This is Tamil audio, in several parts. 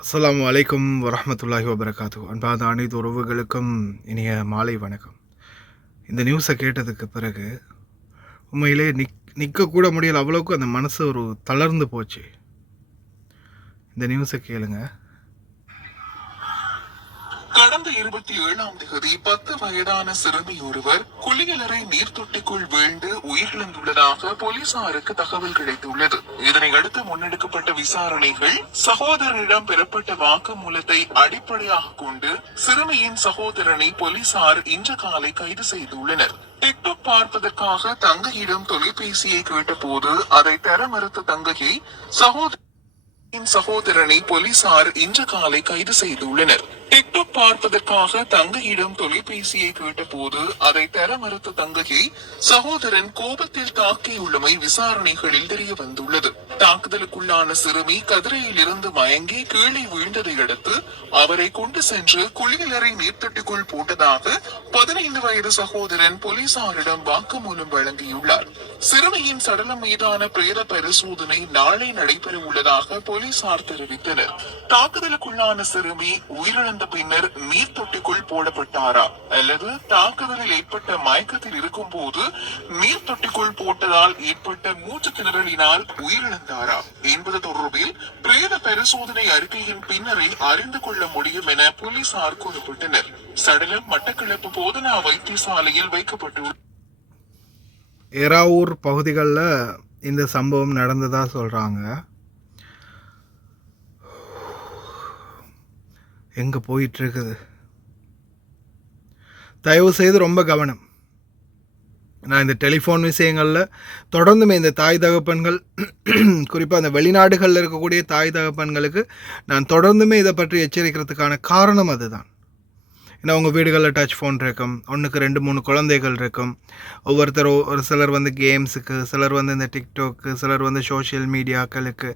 அஸ்ஸலாமு அலைக்கும் வரஹ்மத்துல்லாஹி வபரகாத்து. அன்பான அனைத்து உறவுகளுக்கும் இனிய மாலை வணக்கம். இந்த நியூஸை கேட்டதுக்கு பிறகு உண்மையிலே நிற்கக்கூட முடியல, அவ்வளோக்கு அந்த மனசு ஒரு தளர்ந்து போச்சு. இந்த நியூஸை கேளுங்க. கடந்த 27ஆம் தேதி 10 வயதான சிறுமி ஒருவர் குளியலறை நீர்த்தொட்டிக்குள் வீழ்ந்து உயிரிழந்துள்ளதாக போலீசாருக்கு தகவல் கிடைத்துள்ளது. இதனையடுத்து முன்னெடுக்கப்பட்ட விசாரணைகள் சகோதரனிடம் பெறப்பட்ட வாக்குமூலத்தை அடிப்படையாக கொண்டு சிறுமியின் சகோதரனை போலீசார் இன்று காலை கைது செய்துள்ளனர். டிக்டாக் பார்ப்பதற்காக தங்கையிடம் தொலைபேசியை கேட்டபோது அதை தர மறுத்த தங்கையை சகோதரனை போலீசார் இன்று காலை கைது செய்துள்ளனர். டிக்டாக் பார்ப்பதற்காக தங்கையிடம் தொலைபேசியை கேட்டபோது அதை தர மறுத்த தங்கையை சகோதரன் கோபத்தில் தாக்கியுள்ளமை விசாரணைகளில் தெரிய வந்துள்ளது. தாக்குதலுக்குள்ளான சிறுமி கதிரையில் இருந்து மயங்கி கீழே வீழ்ந்ததை அடுத்து அவரை கொண்டு சென்று குளியலறை நீர்த்தொட்டிக்குள் போட்டதாக 15 வயது சகோதரன் போலீசாரிடம் வாக்குமூலம் வழங்கியுள்ளார். சிறுமியின் சடலம் மீதான பிரேத பரிசோதனை நாளை நடைபெற உள்ளதாக போலீசார் தெரிவித்தனர். தாக்குதலுக்குள்ளான சிறுமி உயிரிழந்த பின்னர் நீர்த்தொட்டிக்குள் போடப்பட்டாரா அல்லது தாக்குதலில் ஏற்பட்ட மயக்கத்தில் இருக்கும் போது நீர்த்தொட்டிக்குள் போட்டதால் ஏற்பட்ட மூச்சு திணறலினால் உயிரிழந்தாரா என்பது தொடர்பில் பிரேத பரிசோதனை அறிக்கையின் பின்னரே அறிந்து கொள்ள முடியும் என போலீசார் குறிப்பிட்டனர். சடலம் மட்டக்களப்பு போதனா வைத்தியசாலையில் வைக்கப்பட்டுள்ளது. ஏராவூர் பகுதிகளில் இந்த சம்பவம் நடந்ததா சொல்கிறாங்க. எங்கே போயிட்டுருக்குது? தயவு செய்து ரொம்ப கவனம். நான் இந்த டெலிஃபோன் விஷயங்களில் தொடர்ந்துமே இந்த தாய் தகப்பன்கள், குறிப்பாக அந்த வெளிநாடுகளில் இருக்கக்கூடிய தாய் தகப்பன்களுக்கு நான் தொடர்ந்துமே இதை பற்றி எச்சரிக்கிறதுக்கான காரணம் அதுதான். ஏன்னா உங்கள் வீடுகளில் டச் ஃபோன் இருக்கும், 1க்கு 2 3 குழந்தைகள் இருக்கும். ஒரு சிலர் வந்து கேம்ஸுக்கு, சிலர் வந்து இந்த டிக்டாக்கு, சிலர் வந்து சோஷியல் மீடியாக்களுக்கு,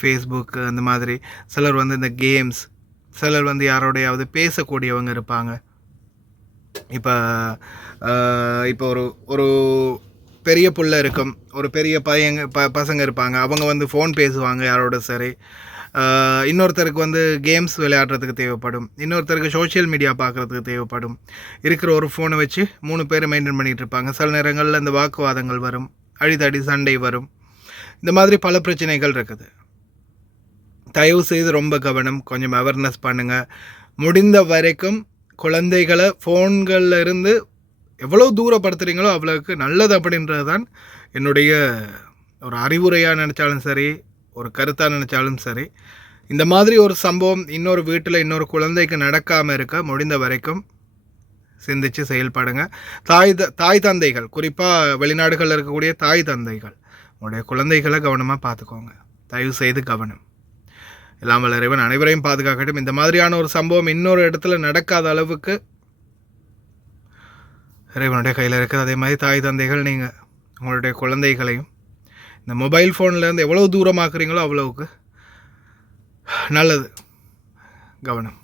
ஃபேஸ்புக்கு, அந்த மாதிரி சிலர் வந்து இந்த கேம்ஸ், சிலர் வந்து யாரோடையாவது பேசக்கூடியவங்க இருப்பாங்க. இப்போ ஒரு பெரிய புள்ள இருக்கும், ஒரு பெரிய பசங்க இருப்பாங்க, அவங்க வந்து ஃபோன் பேசுவாங்க யாரோட. சரி, இன்னொருத்தருக்கு வந்து கேம்ஸ் விளையாடுறதுக்கு தேவைப்படும், இன்னொருத்தருக்கு சோஷியல் மீடியா பார்க்குறதுக்கு தேவைப்படும். இருக்கிற ஒரு ஃபோனை வச்சு 3 பேர் மெயின்டைன் பண்ணிகிட்டு இருப்பாங்க. சில நேரங்களில் இந்த வாக்குவாதங்கள் வரும், அடிதடி சண்டை வரும். இந்த மாதிரி பல பிரச்சனைகள் இருக்குது. தயவு செய்து ரொம்ப கவனம், கொஞ்சம் அவேர்னஸ் பண்ணுங்கள். முடிந்த வரைக்கும் குழந்தைகளை ஃபோன்களில் இருந்து எவ்வளோ தூரப்படுத்துகிறீங்களோ அவ்வளோக்கு நல்லது அப்படின்றது தான் என்னுடைய ஒரு அறிவுரையாக நினச்சாலும் சரி, ஒரு கருத்தாக நினச்சாலும் சரி. இந்த மாதிரி ஒரு சம்பவம் இன்னொரு வீட்டில் இன்னொரு குழந்தைக்கு நடக்காமல் இருக்க முடிந்த வரைக்கும் சிந்தித்து செயல்படுங்க. தாய் தந்தைகள், குறிப்பாக வெளிநாடுகளில் இருக்கக்கூடிய தாய் தந்தைகள், உங்களுடைய குழந்தைகளை கவனமாக பார்த்துக்கோங்க. தயவு செய்து கவனம். எல்லாம் வல்ல இறைவன் அனைவரையும் பாதுகாக்கட்டும். இந்த மாதிரியான ஒரு சம்பவம் இன்னொரு இடத்துல நடக்காத அளவுக்கு இறைவனுடைய கையில் இருக்குது. அதே மாதிரி தாய் தந்தைகள், நீங்கள் உங்களுடைய குழந்தைகளையும் இந்த மொபைல் ஃபோன்லேருந்து எவ்வளோ தூரமாக்குறீங்களோ அவ்வளவுக்கு நல்லது. கவனம்.